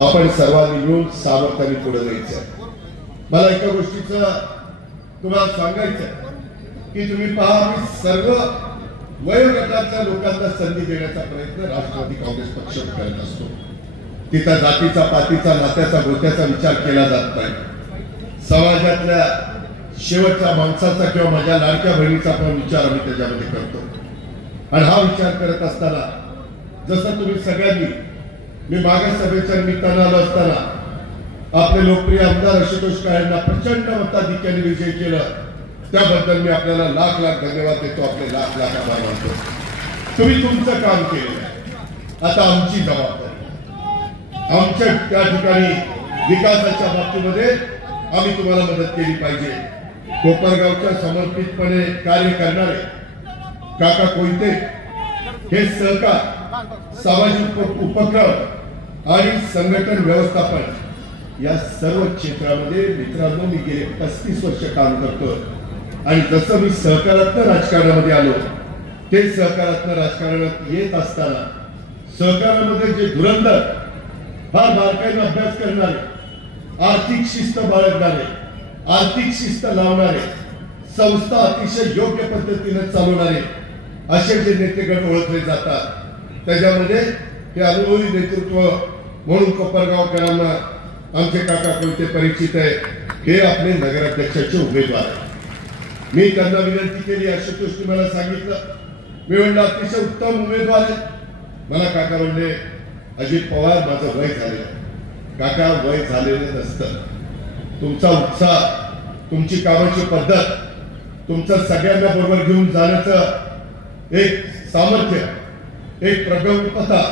आपण सर्वांनी मिळून सामर्थ्याने पुढे जायचं। मला एका गोष्टीचं तुम्हाला सांगायचं की तुम्ही पहा, मी सर्व वयोगटातल्या लोकांना संधी देण्याचा प्रयत्न राष्ट्रवादी काँग्रेस पक्ष करत असतो। तिथं जातीचा, पातीचा, नात्याचा, गोत्याचा विचार केला जात नाही। समाजातल्या शेवटच्या माणसाचा किंवा माझ्या लाडक्या बहिणीचा पण विचार आम्ही त्याच्यामध्ये करतो। आणि हा विचार करत असताना जसं तुम्ही सगळ्यांनी, मी मागे सभेच्या निमित्तानं आलो असताना आपले लोकप्रिय आमदार आशुतोष काळेंना प्रचंड मताधिक्याने विजय केलं, त्याबद्दल मी आपल्याला लाख लाख धन्यवाद देतो, आपले लाख लाख आभार मानतो। तुम्ही तुमचं काम केलेलं आहे, आता आमची जबाबदारी, आमच्या त्या ठिकाणी विकासाच्या बाबतीमध्ये आम्ही तुम्हाला मदत केली पाहिजे। कोपरगावच्या समर्पितपणे कार्य करणारे काका कोयते हे सहकार, सामाजिक उपक्रम आणि संघटन व्यवस्थापन या सर्व क्षेत्रामध्ये मित्रांनो मी गेले 35 वर्ष काम करतो। आणि जसं मी सहकारात्मक राजकारणामध्ये आलो, ते सहकारात्मक राजकारणात येत असताना सहकारामध्ये जे धुरंधर, फार बारकाईने अभ्यास करणारे, आर्थिक शिस्त बाळगणारे, आर्थिक शिस्त लावणारे, संस्था अतिशय योग्य पद्धतीने चालवणारे असे जे नेतेगट ओळखले जातात, त्याच्यामध्ये हे अनुभवी नेतृत्व म्हणून कोपरगावकरांना आमचे काका कोयते परिचित आहे। हे आपले नगराध्यक्षाचे उमेदवार आहेत। मी त्यांना विनंती केली, आशुतोषनी मला सांगितलं, मी म्हणलं अतिशय उत्तम उमेदवार आहेत। मला काका म्हणले, अजित पवार माझं वय झालेलं। काका, वय झालेलं नसतं, तुमचा उत्साह, तुमची कामाची पद्धत, तुमचं सगळ्यांना बरोबर घेऊन जाण्याचं एक सामर्थ्य, एक प्रगल्भता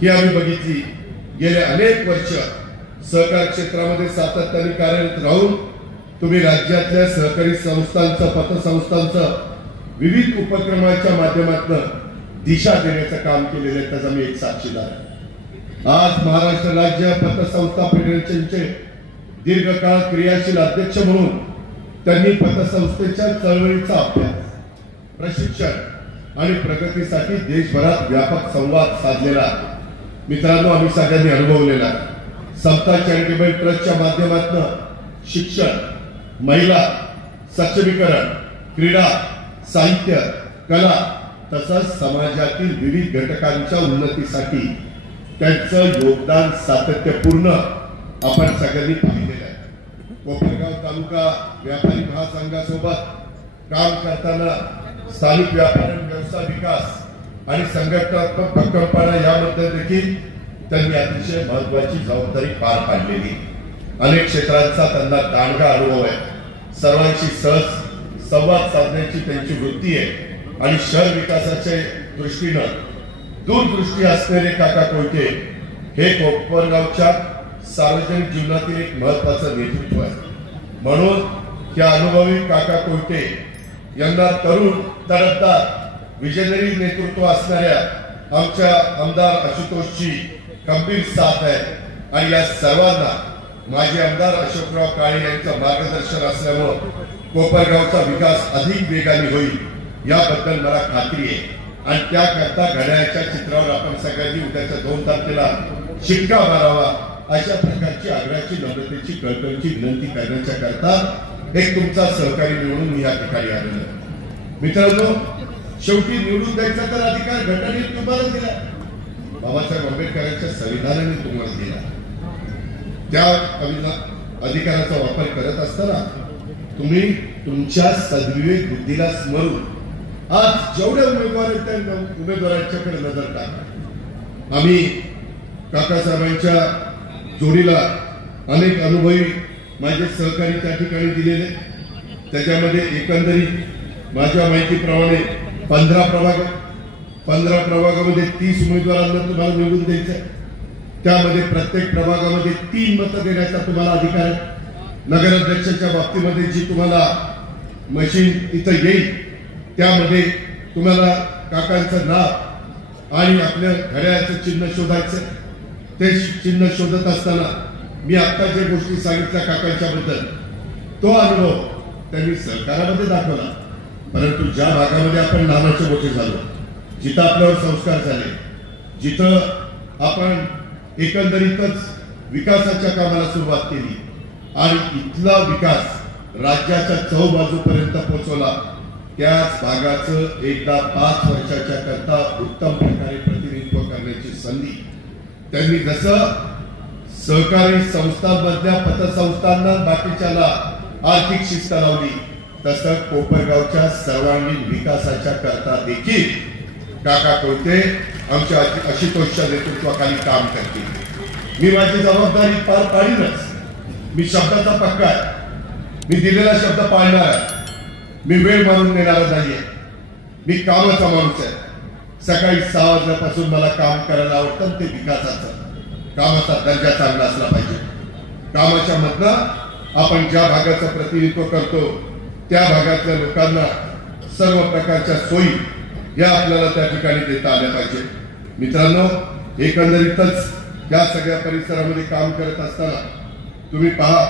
ही आम्ही बघितली। गेले अनेक वर्ष सहकार क्षेत्रामध्ये सातत्याने कार्यरत राहून तुम्ही राज्यातल्या सहकारी संस्थांचं, पतसंस्थांचं विविध उपक्रमाच्या माध्यमातून दिशा देण्याचं काम केलेलं आहे, त्याचा मी एक साक्षीदार आहे। आज महाराष्ट्र राज्य पतसंस्था फेडरेशनचे दीर्घकाळ क्रियाशील अध्यक्ष म्हणून त्यांनी पतसंस्थेच्या चळवळीचा अभ्यास, प्रशिक्षण आणि प्रगतीसाठी देशभरात व्यापक संवाद साधलेला मित्रांनो आम्ही सगळ्यांनी अनुभवलेला। समता चॅरिटेबल ट्रस्टच्या माध्यमातून शिक्षण, महिला सक्षमीकरण, क्रीडा, साहित्य, कला तसंच समाजातील विविध घटकांच्या उन्नतीसाठी त्यांचं योगदान सातत्यपूर्ण आपण सगळ्यांनी पाहिलेलं आहे। कोपरगाव तालुका व्यापारी महासंघासोबत काम करताना स्थानिक व्यापार आणि व्यवसाय विकास आणि संघटनात्मक भक्कमपणा यामध्ये देखील त्यांनी अतिशय महत्वाची जबाबदारी पार पाडलेली। अनेक क्षेत्रांचा त्यांना दांडगा अनुभव आहे। सर्वांशी सहज संवाद साधण्याची त्यांची वृत्ती आहे आणि शहर विकासाच्या दृष्टीनं दूरदृष्टी असलेले काका कोयते हे कोपरगावच्या सार्वजनिक जीवनातील एक महत्वाचं नेतृत्व आहे। म्हणून या अनुभवी काका कोयते यांना तरुण, तडफदार, विजनरी नेतृत्व असणाऱ्या आमच्या आमदार आशुतोषची खंबीर साथ आहे। आणि या सर्वांना माजी आमदार अशोकराव काळे यांचं मार्गदर्शन असल्यामुळे कोपरगावचा विकास अधिक वेगाने होईल याबद्दल मला खात्री आहे। आणि त्याकरता घड्याळाच्या चित्रावर आपण सगळ्यांनी उद्याच्या 2 तारखेला शिक्का मारावा अशा प्रकारची आग्रहाची, नम्रतेची, कळकळीची विनंती करण्याच्या करता एक तुमचा सहकारी निवडून मी या ठिकाणी आलेलो आहे। मित्रांनो, शेवटी निवडून द्यायचा तर अधिकार घटनेने तुम्हाला दिला, बाबासाहेब आंबेडकरांच्या संविधानाने तुम्हाला दिला। त्या अधिकाराचा वापर करत असताना तुम्ही तुमच्या सद्विवेक बुद्धीला स्मरून आज जेवढे उमेदवार आहेत त्या उमेदवारांच्याकडे नजर टाका। आम्ही काकासाहेबांच्या जोडीला अनेक अनुभवी माझे सहकारी त्या ठिकाणी दिलेले, त्याच्यामध्ये एकंदरीत माझ्या माहितीप्रमाणे 15 प्रभागामध्ये 30 उमेदवारांना तुम्हाला निवडून द्यायचं। त्यामध्ये प्रत्येक प्रभागामध्ये 3 मतं देण्याचा तुम्हाला अधिकार आहे। नगराध्यक्षाच्या बाबतीमध्ये जी तुम्हाला मशीन इथं येईल त्यामध्ये तुम्हाला काकांचं नाव आणि आपल्या घड्याळाचं चिन्ह शोधायचं। ते चिन्ह शोधत असताना मी आता जे गोष्टी सांगितल्या काकांच्या बद्दल, तो अनुभव त्यांनी सरकारामध्ये दाखवला। परंतु ज्या भागामध्ये आपण लहानाचे मोठे झालो, जिथं आपल्यावर संस्कार झाले, जिथं आपण एकंदरीतच विकासाच्या कामाला सुरुवात केली आणि इथला विकास राज्याच्या चौबाजूपर्यंत पोहोचवला. त्याच भागाचं एकदा 5 वर्षाच्या करता उत्तम प्रकारे प्रतिनिधित्व करण्याची संधी त्यांनी जसं सहकारी संस्थांमधल्या पतसंस्थांना बाकीच्याला आर्थिक शिस्त लावली, तसं कोपरगावच्या सर्वांगीण विकासाच्या करता देखील काका कोयते आमच्या आशुतोषच्या नेतृत्वाखाली काम करतील. मी माझी जबाबदारी पार पाडीनच. मी शब्दाचा पक्का आहे. मी दिलेला शब्द पाळणार आहे. मी वेळ मारून देणारा नाहीये. मी कामाचा माणूस आहे. सकाळी 6 वाजल्यापासून मला काम करायला आवडतं. ते विकासाचं कामाचा दर्जा चांगला असला पाहिजे. कामाच्या मधनं आपण ज्या भागाचं प्रतिनिधित्व करतो त्या भागातल्या लोकांना सर्व प्रकारच्या सोयी या आपल्याला त्या ठिकाणी देता आल्या पाहिजे. मित्रांनो, एकंदरीतच या सगळ्या परिसरामध्ये काम करत असताना तुम्ही पहा,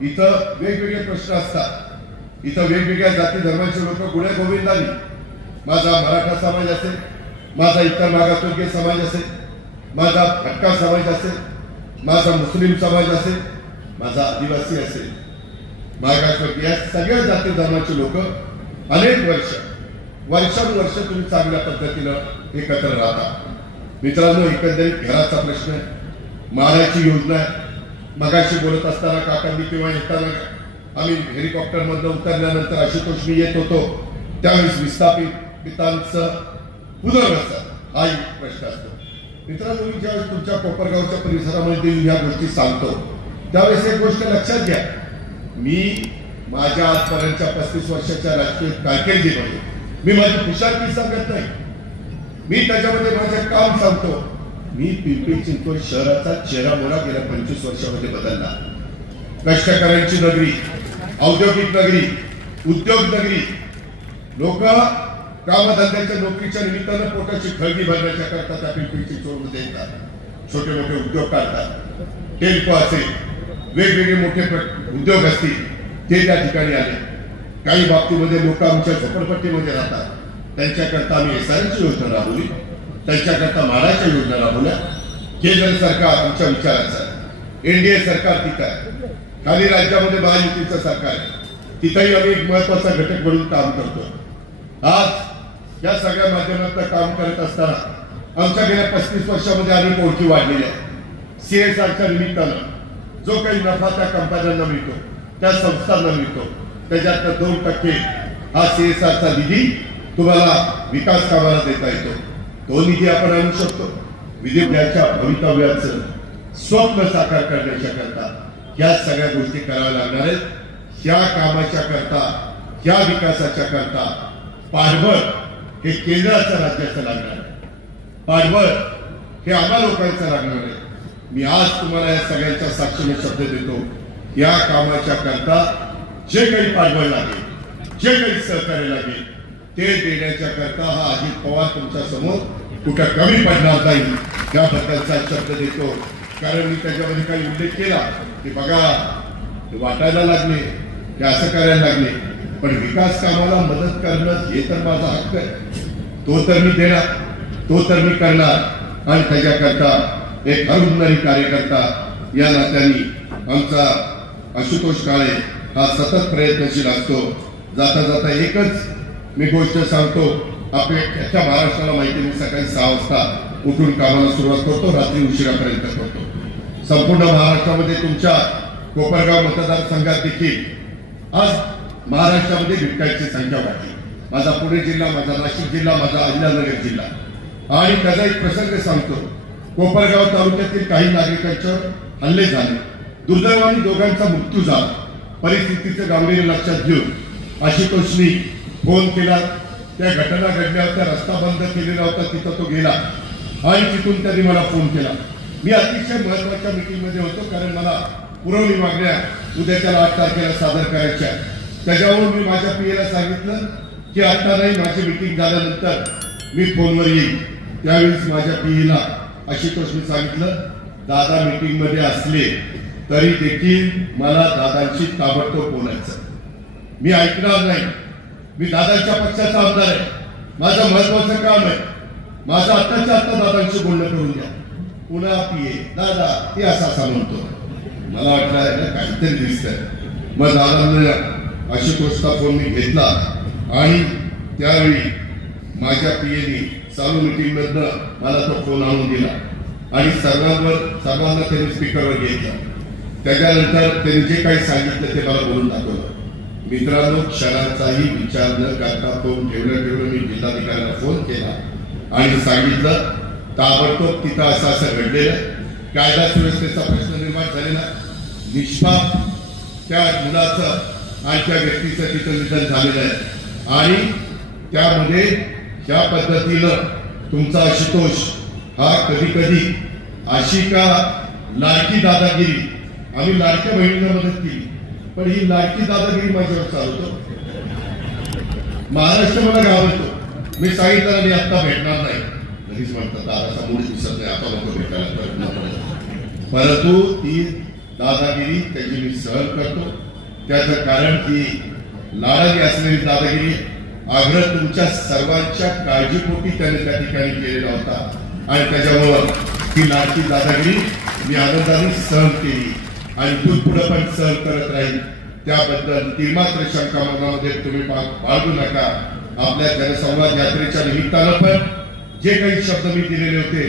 इथं वेगवेगळे प्रश्न असतात. इथं वेगवेगळ्या जाती धर्माचे लोक गुण्या गोविंदानी, माझा मराठा समाज असेल, माझा इतर मागासवर्गीय समाज असेल, माझा भटका समाज असेल, माझा मुस्लिम समाज असेल, माझा आदिवासी असेल, मागासवर्गीय, सगळ्या जाती धर्माचे लोक अनेक वर्षानुवर्ष तुम्ही चांगल्या पद्धतीनं एकत्र राहता. मित्रांनो, एकंदरीत घराचा प्रश्न आहे, मारायची योजना आहे. मगाशी बोलत असताना काकांनी किंवा येताना आम्ही हेलिकॉप्टर मधून उतरल्यानंतर आशुतोष मी येत होतो त्यावेळेस विस्थापित पितांचं पुनर्वसन हा एक प्रश्न असतो. मित्रांनो, मी ज्यावेळेस तुमच्या कोपरगावच्या परिसरामध्ये या गोष्टी सांगतो त्यावेळेस एक गोष्ट लक्षात घ्या, मी माझ्या आजपर्यंतच्या 35 वर्षाच्या राजकीय कारकिर्दीमध्ये मी माझी खुशालकी सांगत नाही. मी त्याच्यामध्ये माझं काम सांगतो. मी पिंपरी चिंचवड शहराचा चेहरामोहरा गेल्या 25 वर्षामध्ये बदलला. कष्टकऱ्यांची नगरी, औद्योगिक नगरी, उद्योग नगरी. लोक कामधंद्याच्या नोकरीच्या निमित्तानं पोटाची खळगी भरण्याच्या करता त्या पिंपरी चिंचवडमध्ये येतात. छोटे मोठे उद्योग काढतात. टेल्को असेल, वेगवेगळे मोठे उद्योग असतील ते त्या ठिकाणी आले. काही बाबतीमध्ये लोक आमच्या झोपडपट्टीमध्ये राहतात. त्यांच्याकरता आम्ही एसआरची योजना राबवली, त्यांच्याकरता म्हाडाच्या योजना राबवल्या. केंद्र सरकार आमच्या विचाराचं आहे, एनडीए सरकार तिथं आहे, खाली राज्यामध्ये महायुतीचं सरकार आहे, तिथंही आम्ही एक महत्वाचा घटक म्हणून काम करतो. आज या सगळ्या माध्यमातून काम करत असताना आमच्या गेल्या 35 वर्षामध्ये अनेक ओळखी वाढलेल्या आहेत. सीएसआरच्या निमित्तानं जो काही नफा त्या कंपन्यांना मिळतो, त्या संस्थांना मिळतो, त्याच्यातनं 2% हा सीएसआरचा निधी तुम्हाला विकास कामाला देता येतो. तो निधी आपण आणू शकतो. विद्यार्थ्यांच्या भवितव्याचं स्वप्न साकार करण्याच्या करता या सगळ्या गोष्टी कराव्या लागणार आहेत. या कामाच्या करता, या विकासाच्या करता पाठबळ हे केंद्राचं राज्याचं लागणार आहे. पाठबळ हे आम्हा लोकांचं लागणार आहे. मी आज तुम्हाला या सगळ्यांच्या साक्षीने शब्द देतो, या कामाच्या करता जे काही पाठबळ लागेल, जे काही सहकार्य लागेल ते देण्याच्या करता हा अजित पवार तुमच्या समोर कुठं कमी पडणार नाही याबद्दलचा शब्द देतो. कारण मी त्याच्यामध्ये काही उल्लेख केला की बघा वाटायला लागले, ते असं करायला लागले, पण विकास कामाला मदत करणं हे तर माझा हक्क आहे. तो तर मी देणार, तो तर मी करणार. आणि त्याच्याकरता एक हरहुन्नरी कार्यकर्ता या नात्याने आमचा आशुतोष काळे हा सतत प्रयत्नशील असतो. जाता जाता एकच मी गोष्ट सांगतो, आपल्या महाराष्ट्राला माहिती, मी सकाळी 6 वाजता उठून कामाला सुरुवात करतो, रात्री उशिरापर्यंत करतो. संपूर्ण महाराष्ट्रामध्ये तुमच्या कोपरगाव मतदारसंघात देखील आज महाराष्ट्रामध्ये बिबट्यांची संख्या वाढली. माझा पुणे जिल्हा, माझा नाशिक जिल्हा, माझा अहिल्यानगर जिल्हा. आणि त्याचा एक प्रसंग सांगतो. कोपरगाव तालुक्यातील काही नागरिकांच्यावर हल्ले झाले. दुर्दैवाने दोघांचा मृत्यू झाला. परिस्थितीचं गांभीर्य लक्षात घेऊन आशुतोषनी फोन केला. त्या घटना घडल्या होत्या, रस्ता बंद केलेला होता, तिथं तो गेला आणि तिथून त्यांनी मला फोन केला. मी अतिशय महत्वाच्या मीटिंग मध्ये होतो, कारण मला पुरवणी मागण्या उद्याच्या 8 तारखेला सादर करायच्या. त्याच्यावरून मी माझ्या पीएला सांगितलं की आता नाही, माझी मीटिंग झाल्यानंतर मी फोनवर येईल. त्यावेळेस माझ्या पीएला आशुतोषने सांगितलं, दादा मीटिंग मध्ये असले तरी देखील मला दादांशी ताबडतोब बोलायचं, मी ऐकणार नाही. मी दादांच्या पक्षाचा आमदार आहे, माझं महत्वाचं काम आहे, माझं आत्ताच्या आत्ता दादांशी बोलणं करून द्या. पुन्हा पिये दादा ती असा म्हणतो. मला वाटलं काहीतरी दिसतंय. मग दादांना आशुतोषचा फोन मी घेतला आणि त्यावेळी माझ्या पीएनी चालू मीटिंग मधनं मला तो फोन आणून दिला आणि सर्वांना त्यांनी स्पीकरवर घेतलं. त्याच्यानंतर त्यांनी जे काही सांगितलं ते मला बोलून दाखवलं. मित्रांनो, क्षणाचाही विचार न करता फोन ठेवलं मी जिल्हाधिकाऱ्यांना फोन केला आणि सांगितलं ताबडतोब तिथं असं घडलेलं कायदा सुव्यवस्थेचा प्रश्न निर्माण झालेला, निष्पाप त्या मुलाचं आणि त्या व्यक्तीचं तिथं निधन झालेलं आहे आणि त्यामध्ये ज्या पद्धतीनं तुमचा आशुतोष हा कधी कधी अशी का लाडकी दादागिरी, आम्ही लाडक्या बहिणीला मदत केली पण ही लाडकी दादागिरी माझ्यावर चालवतो. महाराष्ट्र मला घाबरतो. मी सांगितलं आणि आता भेटणार नाही. लगेच म्हणतात दादाचा मूळ दिसत नाही, आता लोक भेटायला परंतु ती दादागिरी त्याची मी सहन करतो. त्याचं कारण ती लाडागी असलेली दादागिरी आग्रह तुमच्या सर्वांच्या काळजीपोटी त्याने त्या ठिकाणी केलेला होता आणि त्याच्यामुळं ती लाडकी दादागिरी मी आनंदाने सहन केली आणि पुढे पण सहन करत राहील. त्याबद्दल तीमात्र शंका मनामध्ये तुम्ही बाळगू नका. आपल्या जनसंवाद यात्रेच्या निमित्तानं पण जे काही शब्द मी दिलेले होते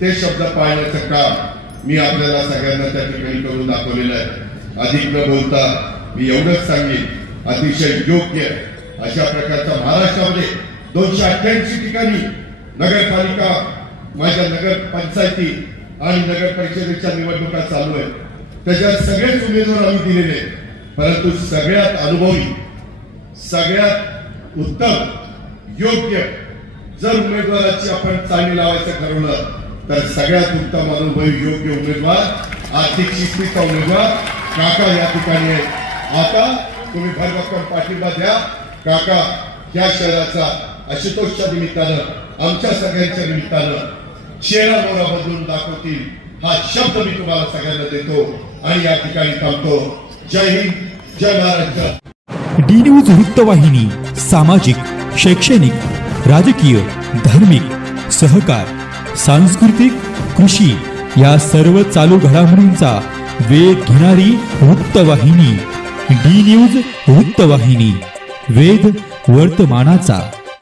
ते शब्द पाळण्याचं काम मी आपल्याला सगळ्यांना त्या ठिकाणी करून दाखवलेलं आहे. अधिक न बोलता मी एवढंच सांगेन, अतिशय योग्य अशा प्रकारच्या महाराष्ट्रामध्ये 288 ठिकाणी नगरपालिका, माझ्या नगर पंचायती आणि नगर परिषदेच्या निवडणुका चालू आहेत. त्याच्यात सगळेच उमेदवार आम्ही दिलेले, परंतु सगळ्यात अनुभवी, सगळ्यात उत्तम, योग्य जर उमेदवाराची आपण चांगली लावायचं ठरवलं तर सगळ्यात उत्तम अनुभवी योग्य उमेदवार, आर्थिक शिस्तीचा उमेदवार काका या ठिकाणी आहे. आता तुम्ही भरभक्कम पाठिंबा द्या. काका या शहराचा आशुतोषच्या निमित्तानं, आमच्या सगळ्यांच्या निमित्तानं चेहरा मोहरा बदलून दाखवतील हा शब्द मी तुम्हाला सगळ्यांना देतो आणि या ठिकाणी थांबतो. जय हिंद, जय महाराष्ट्र. डी न्यूज वृत्तवाहिनी सामाजिक, शैक्षणिक, राजकीय, धार्मिक, सहकार, सांस्कृतिक, कृषी या सर्व चालू घडामोडींचा वेध घेणारी वृत्तवाहिनी. डी न्यूज वृत्तवाहिनी, वेध वर्तमानाचा.